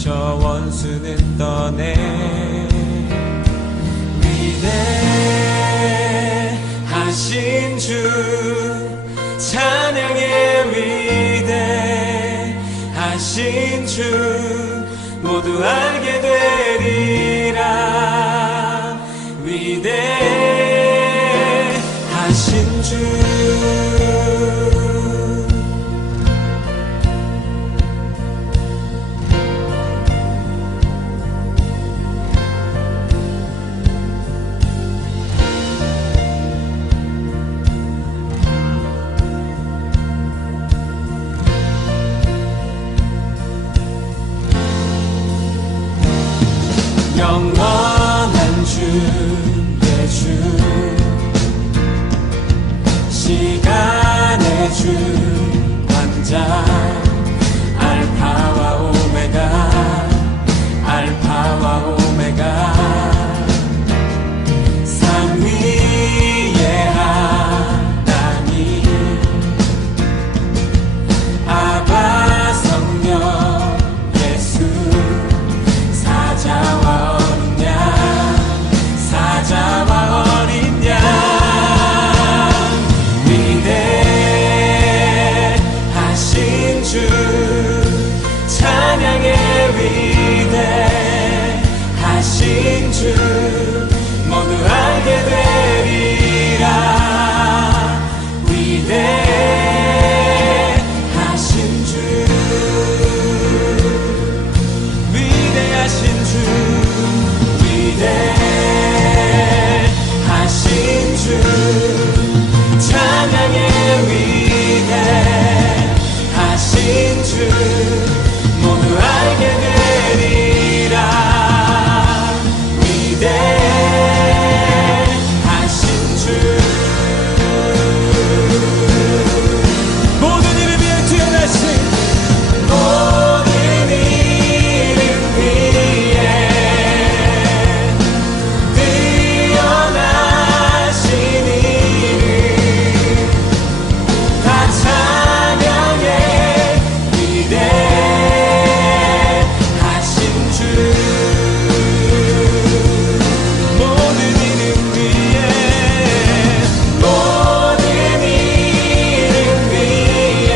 저 원수는 떠내. 위대하신 주 찬양의 위대하신 주 모두 알게 되리라. 위대하신 주 영원한 주의 주 시간의 주 왕자 알파와 오메가 알파와 오메가 삼위의 하나님 아바 성령 예수 사자와 사자와 어린 양 위대하신 주 찬양의 위대하신 주 모두 알게 되리라. 위대하신 주 위대하신 주 위대하신 주 찬양의 위대하신 주 모두 알게 되리라. 위대하신 주 모든 이름 위에 뛰어나신 모든 이름 위에 뛰어나신 이름 다 찬양해. 위대하신 주 모든 이름 위에 모든 이름 위에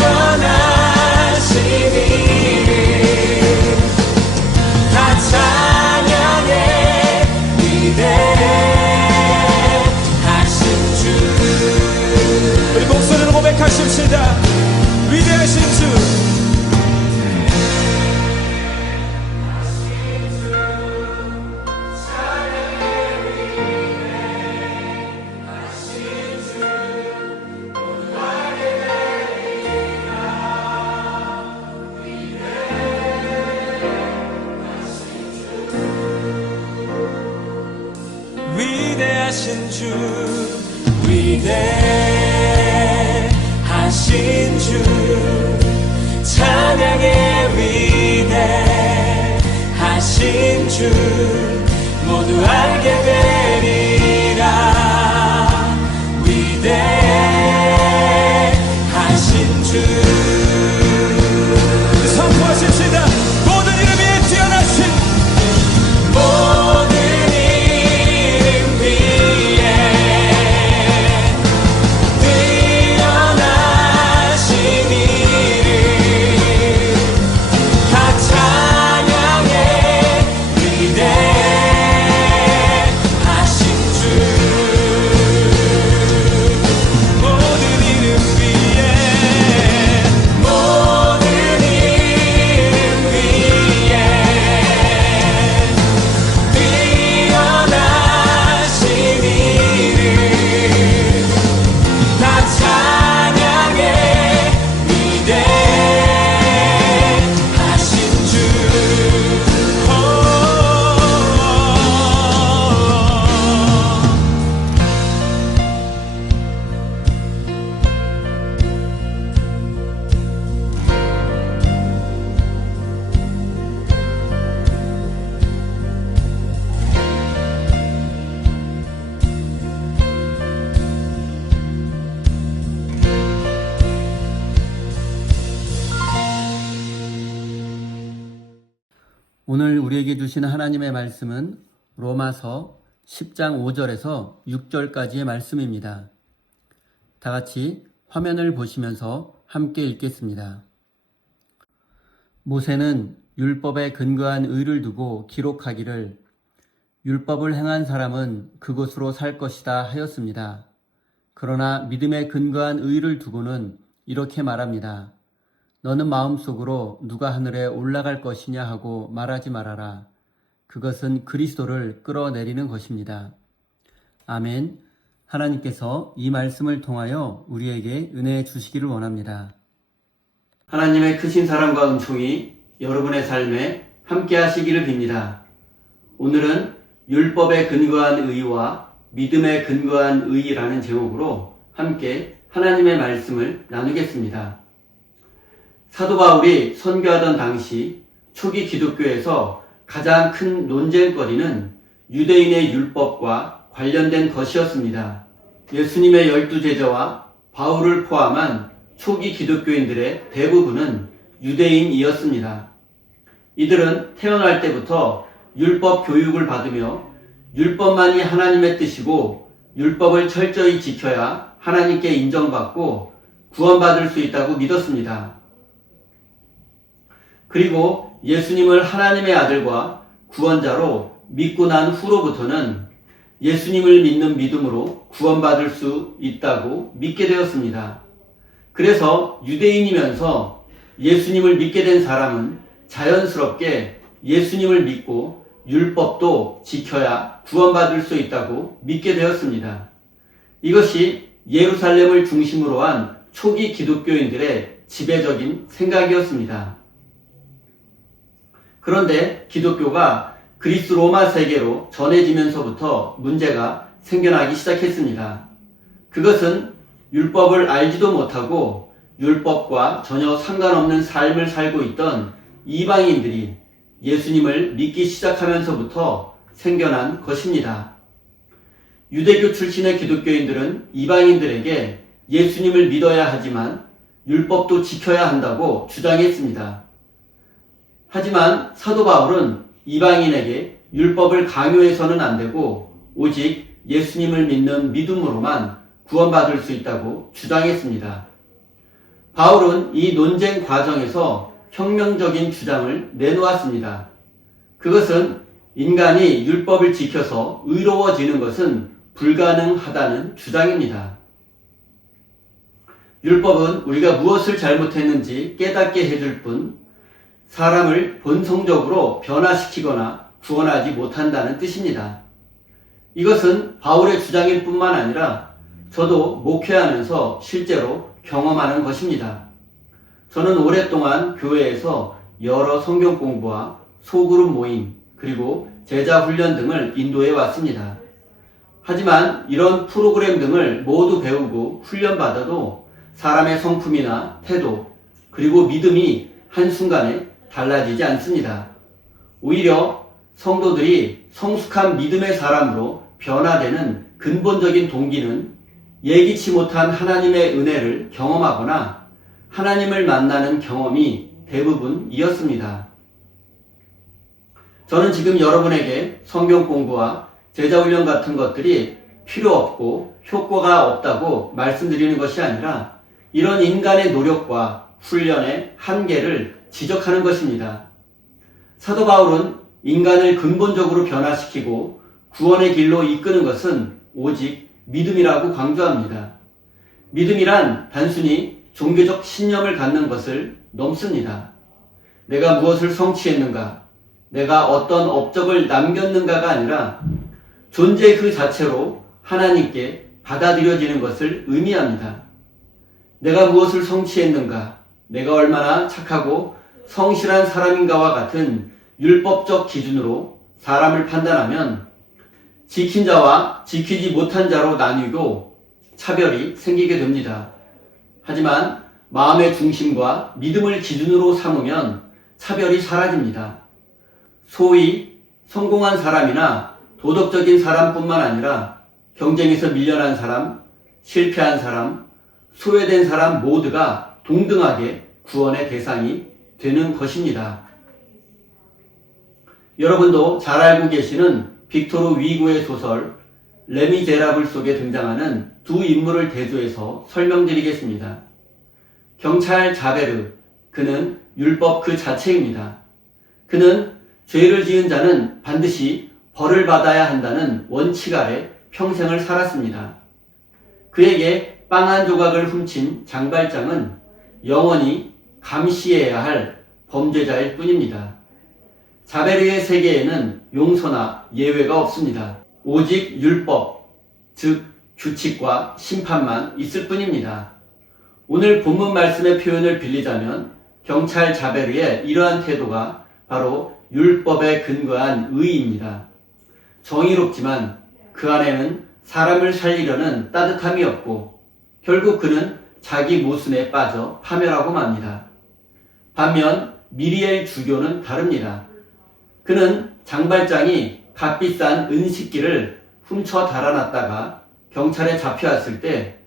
뛰어나신 이름 다 찬양해. 위대하신 주 우리 목소리로 고백하십시다. 위대하신 주 위대하신 주 위대하신 주 찬양의 위대하신 주 모두 알게 되리라. 위대하신 주 선포하십시다. 모든 이름 위에 뛰어나신 모든 이름 위에 뛰어나신 이름 다 찬양해. 위대하신 오늘 우리에게 주신 하나님의 말씀은 로마서 10장 5절에서 6절까지의 말씀입니다. 다 같이 화면을 보시면서 함께 읽겠습니다. 모세는 율법에 근거한 의를 두고 기록하기를 율법을 행한 사람은 그것으로 살 것이다 하였습니다. 그러나 믿음에 근거한 의를 두고는 이렇게 말합니다. 너는 마음속으로 누가 하늘에 올라갈 것이냐 하고 말하지 말아라. 그것은 그리스도를 끌어내리는 것입니다. 아멘. 하나님께서 이 말씀을 통하여 우리에게 은혜 주시기를 원합니다. 하나님의 크신 사랑과 은총이 여러분의 삶에 함께 하시기를 빕니다. 오늘은 율법에 근거한 의와 믿음에 근거한 의라는 제목으로 함께 하나님의 말씀을 나누겠습니다. 사도 바울이 선교하던 당시 초기 기독교에서 가장 큰 논쟁거리는 유대인의 율법과 관련된 것이었습니다. 예수님의 12제자와 바울을 포함한 초기 기독교인들의 대부분은 유대인이었습니다. 이들은 태어날 때부터 율법 교육을 받으며 율법만이 하나님의 뜻이고 율법을 철저히 지켜야 하나님께 인정받고 구원받을 수 있다고 믿었습니다. 그리고 예수님을 하나님의 아들과 구원자로 믿고 난 후로부터는 예수님을 믿는 믿음으로 구원받을 수 있다고 믿게 되었습니다. 그래서 유대인이면서 예수님을 믿게 된 사람은 자연스럽게 예수님을 믿고 율법도 지켜야 구원받을 수 있다고 믿게 되었습니다. 이것이 예루살렘을 중심으로 한 초기 기독교인들의 지배적인 생각이었습니다. 그런데 기독교가 그리스 로마 세계로 전해지면서부터 문제가 생겨나기 시작했습니다. 그것은 율법을 알지도 못하고 율법과 전혀 상관없는 삶을 살고 있던 이방인들이 예수님을 믿기 시작하면서부터 생겨난 것입니다. 유대교 출신의 기독교인들은 이방인들에게 예수님을 믿어야 하지만 율법도 지켜야 한다고 주장했습니다. 하지만 사도 바울은 이방인에게 율법을 강요해서는 안 되고 오직 예수님을 믿는 믿음으로만 구원받을 수 있다고 주장했습니다. 바울은 이 논쟁 과정에서 혁명적인 주장을 내놓았습니다. 그것은 인간이 율법을 지켜서 의로워지는 것은 불가능하다는 주장입니다. 율법은 우리가 무엇을 잘못했는지 깨닫게 해줄 뿐 사람을 본성적으로 변화시키거나 구원하지 못한다는 뜻입니다. 이것은 바울의 주장일 뿐만 아니라 저도 목회하면서 실제로 경험하는 것입니다. 저는 오랫동안 교회에서 여러 성경 공부와 소그룹 모임 그리고 제자 훈련 등을 인도해 왔습니다. 하지만 이런 프로그램 등을 모두 배우고 훈련받아도 사람의 성품이나 태도 그리고 믿음이 한순간에 달라지지 않습니다. 오히려 성도들이 성숙한 믿음의 사람으로 변화되는 근본적인 동기는 예기치 못한 하나님의 은혜를 경험하거나 하나님을 만나는 경험이 대부분이었습니다. 저는 지금 여러분에게 성경 공부와 제자훈련 같은 것들이 필요 없고 효과가 없다고 말씀드리는 것이 아니라 이런 인간의 노력과 훈련의 한계를 지적하는 것입니다. 사도 바울은 인간을 근본적으로 변화시키고 구원의 길로 이끄는 것은 오직 믿음이라고 강조합니다. 믿음이란 단순히 종교적 신념을 갖는 것을 넘습니다. 내가 무엇을 성취했는가, 내가 어떤 업적을 남겼는가가 아니라 존재 그 자체로 하나님께 받아들여지는 것을 의미합니다. 내가 무엇을 성취했는가, 내가 얼마나 착하고 성실한 사람인가와 같은 율법적 기준으로 사람을 판단하면 지킨 자와 지키지 못한 자로 나뉘고 차별이 생기게 됩니다. 하지만 마음의 중심과 믿음을 기준으로 삼으면 차별이 사라집니다. 소위 성공한 사람이나 도덕적인 사람뿐만 아니라 경쟁에서 밀려난 사람, 실패한 사람, 소외된 사람 모두가 동등하게 구원의 대상이 되는 것입니다. 여러분도 잘 알고 계시는 빅토르 위고의 소설 레미제라블 속에 등장하는 두 인물을 대조해서 설명드리겠습니다. 경찰 자베르, 그는 율법 그 자체입니다. 그는 죄를 지은 자는 반드시 벌을 받아야 한다는 원칙 아래 평생을 살았습니다. 그에게 빵 한 조각을 훔친 장발장은 영원히 감시해야 할 범죄자일 뿐입니다. 자베르의 세계에는 용서나 예외가 없습니다. 오직 율법, 즉 규칙과 심판만 있을 뿐입니다. 오늘 본문 말씀의 표현을 빌리자면 경찰 자베르의 이러한 태도가 바로 율법에 근거한 의의입니다. 정의롭지만 그 안에는 사람을 살리려는 따뜻함이 없고 결국 그는 자기 모순에 빠져 파멸하고 맙니다. 반면 미리엘 주교는 다릅니다. 그는 장발장이 값비싼 은식기를 훔쳐 달아났다가 경찰에 잡혀왔을 때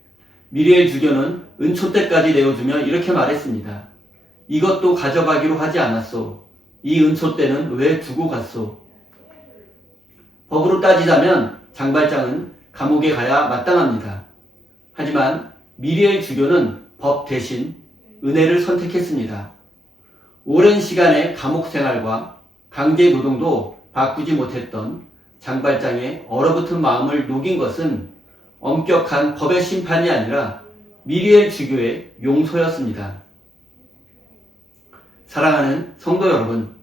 미리엘 주교는 은촛대까지 내어주며 이렇게 말했습니다. 이것도 가져가기로 하지 않았소. 이 은촛대는 왜 두고 갔소? 법으로 따지자면 장발장은 감옥에 가야 마땅합니다. 하지만 미리엘 주교는 법 대신 은혜를 선택했습니다. 오랜 시간의 감옥 생활과 강제 노동도 바꾸지 못했던 장발장의 얼어붙은 마음을 녹인 것은 엄격한 법의 심판이 아니라 미리엘 주교의 용서였습니다. 사랑하는 성도 여러분,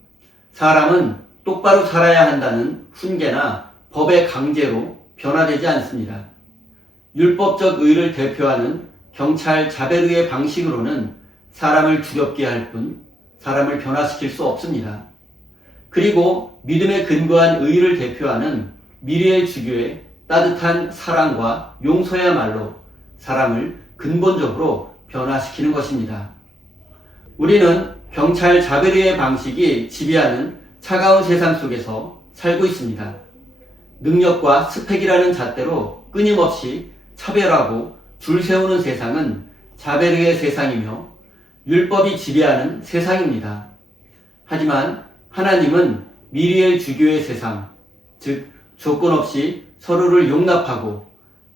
사람은 똑바로 살아야 한다는 훈계나 법의 강제로 변화되지 않습니다. 율법적 의를 대표하는 경찰 자베르의 방식으로는 사람을 두렵게 할 뿐 사람을 변화시킬 수 없습니다. 그리고 믿음에 근거한 의를 대표하는 미리엘 주교의 따뜻한 사랑과 용서야말로 사람을 근본적으로 변화시키는 것입니다. 우리는 경찰 자베르의 방식이 지배하는 차가운 세상 속에서 살고 있습니다. 능력과 스펙이라는 잣대로 끊임없이 차별하고 줄 세우는 세상은 자베르의 세상이며 율법이 지배하는 세상입니다. 하지만 하나님은 미리엘 주교의 세상, 즉 조건 없이 서로를 용납하고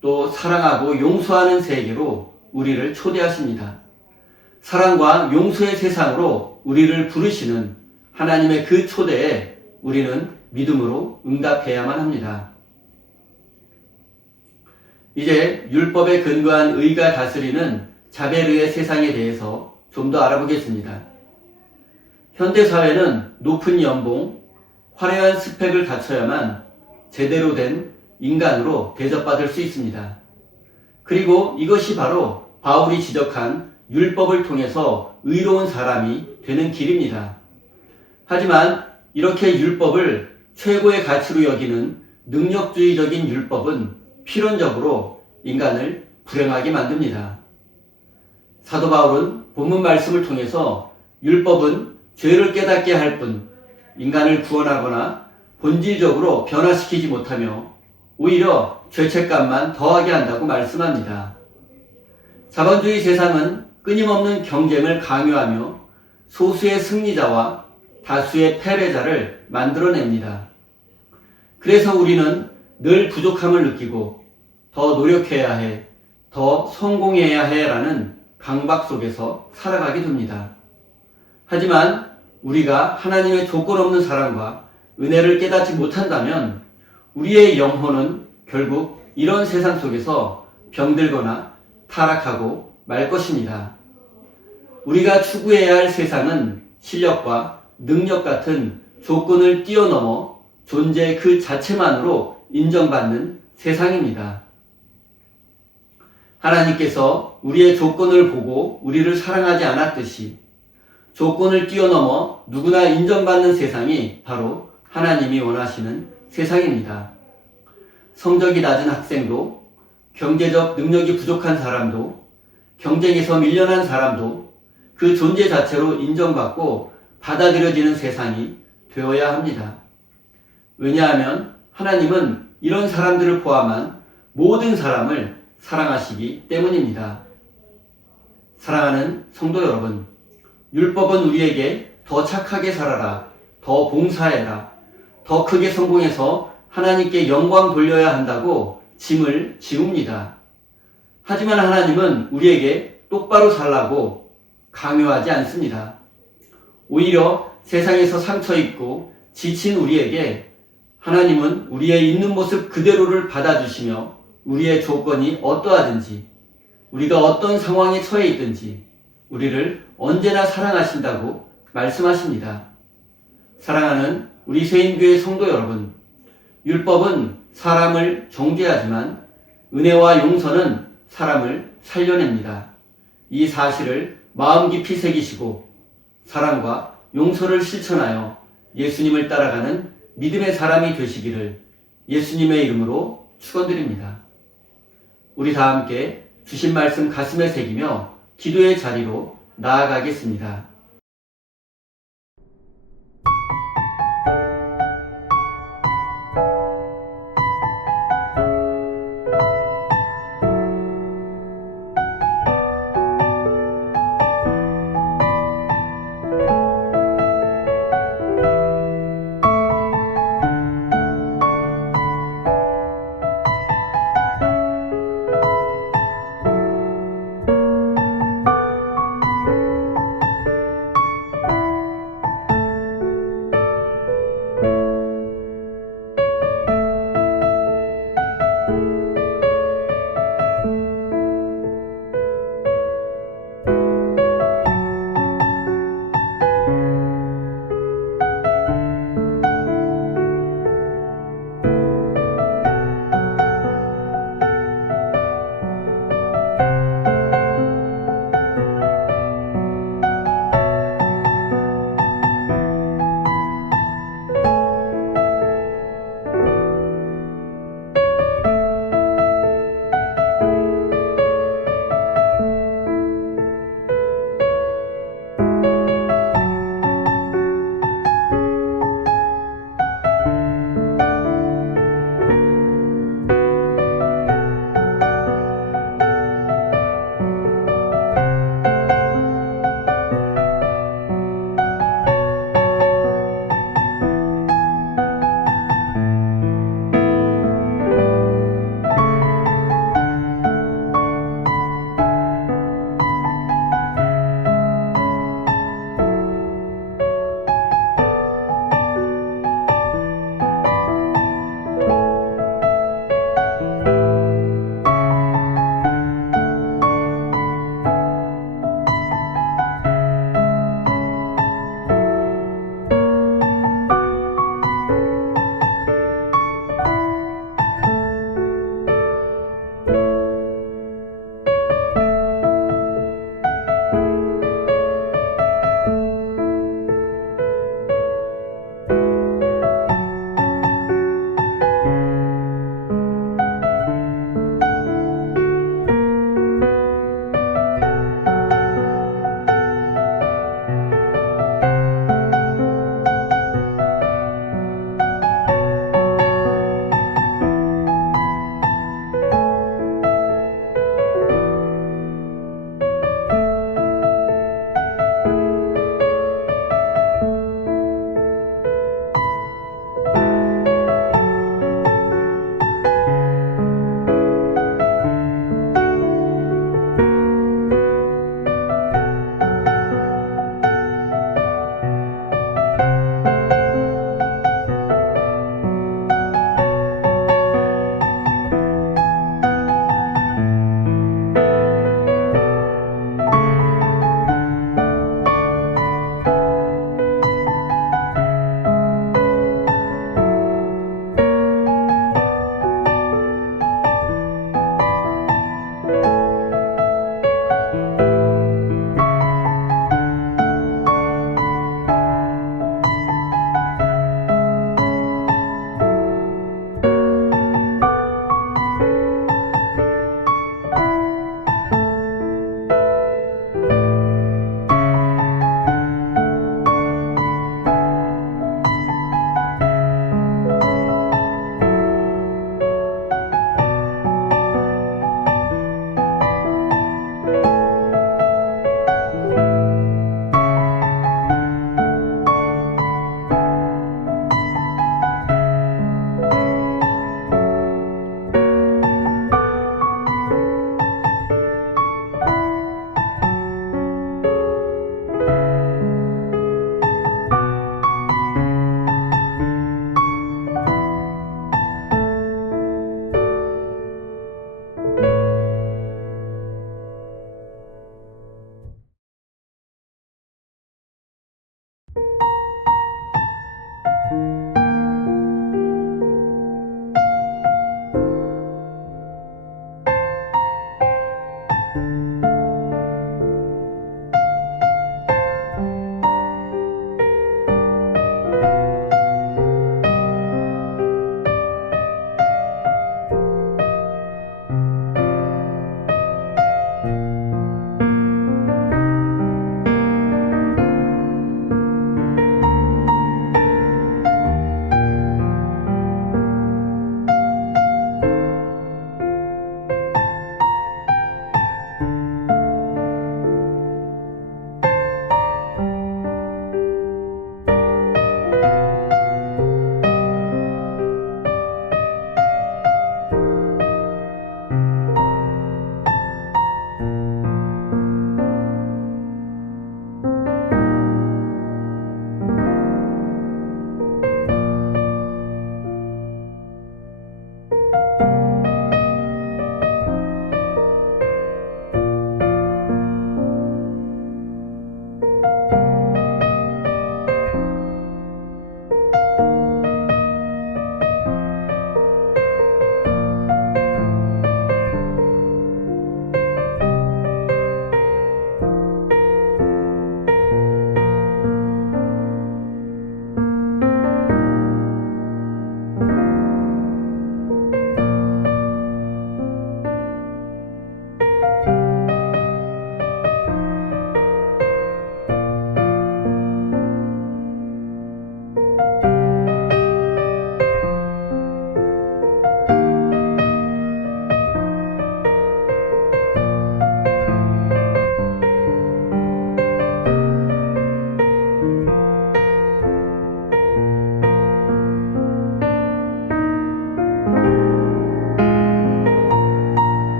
또 사랑하고 용서하는 세계로 우리를 초대하십니다. 사랑과 용서의 세상으로 우리를 부르시는 하나님의 그 초대에 우리는 믿음으로 응답해야만 합니다. 이제 율법에 근거한 의가 다스리는 자베르의 세상에 대해서 좀 더 알아보겠습니다. 현대사회는 높은 연봉, 화려한 스펙을 갖춰야만 제대로 된 인간으로 대접받을 수 있습니다. 그리고 이것이 바로 바울이 지적한 율법을 통해서 의로운 사람이 되는 길입니다. 하지만 이렇게 율법을 최고의 가치로 여기는 능력주의적인 율법은 필연적으로 인간을 불행하게 만듭니다. 사도 바울은 본문 말씀을 통해서 율법은 죄를 깨닫게 할 뿐 인간을 구원하거나 본질적으로 변화시키지 못하며 오히려 죄책감만 더하게 한다고 말씀합니다. 자본주의 세상은 끊임없는 경쟁을 강요하며 소수의 승리자와 다수의 패배자를 만들어냅니다. 그래서 우리는 늘 부족함을 느끼고 더 노력해야 해, 더 성공해야 해라는 강박 속에서 살아가게 됩니다. 하지만 우리가 하나님의 조건 없는 사랑과 은혜를 깨닫지 못한다면 우리의 영혼은 결국 이런 세상 속에서 병들거나 타락하고 말 것입니다. 우리가 추구해야 할 세상은 실력과 능력 같은 조건을 뛰어넘어 존재 그 자체만으로 인정받는 세상입니다. 하나님께서 우리의 조건을 보고 우리를 사랑하지 않았듯이 조건을 뛰어넘어 누구나 인정받는 세상이 바로 하나님이 원하시는 세상입니다. 성적이 낮은 학생도, 경제적 능력이 부족한 사람도, 경쟁에서 밀려난 사람도 그 존재 자체로 인정받고 받아들여지는 세상이 되어야 합니다. 왜냐하면 하나님은 이런 사람들을 포함한 모든 사람을 사랑하시기 때문입니다. 사랑하는 성도 여러분, 율법은 우리에게 더 착하게 살아라, 더 봉사해라, 더 크게 성공해서 하나님께 영광 돌려야 한다고 짐을 지웁니다. 하지만 하나님은 우리에게 똑바로 살라고 강요하지 않습니다. 오히려 세상에서 상처 입고 지친 우리에게 하나님은 우리의 있는 모습 그대로를 받아주시며 우리의 조건이 어떠하든지 우리가 어떤 상황에 처해 있든지 우리를 언제나 사랑하신다고 말씀하십니다. 사랑하는 우리 세인교회 성도 여러분, 율법은 사람을 정죄하지만 은혜와 용서는 사람을 살려냅니다. 이 사실을 마음 깊이 새기시고 사랑과 용서를 실천하여 예수님을 따라가는 믿음의 사람이 되시기를 예수님의 이름으로 축원드립니다. 우리 다 함께 주신 말씀 가슴에 새기며 기도의 자리로 나아가겠습니다.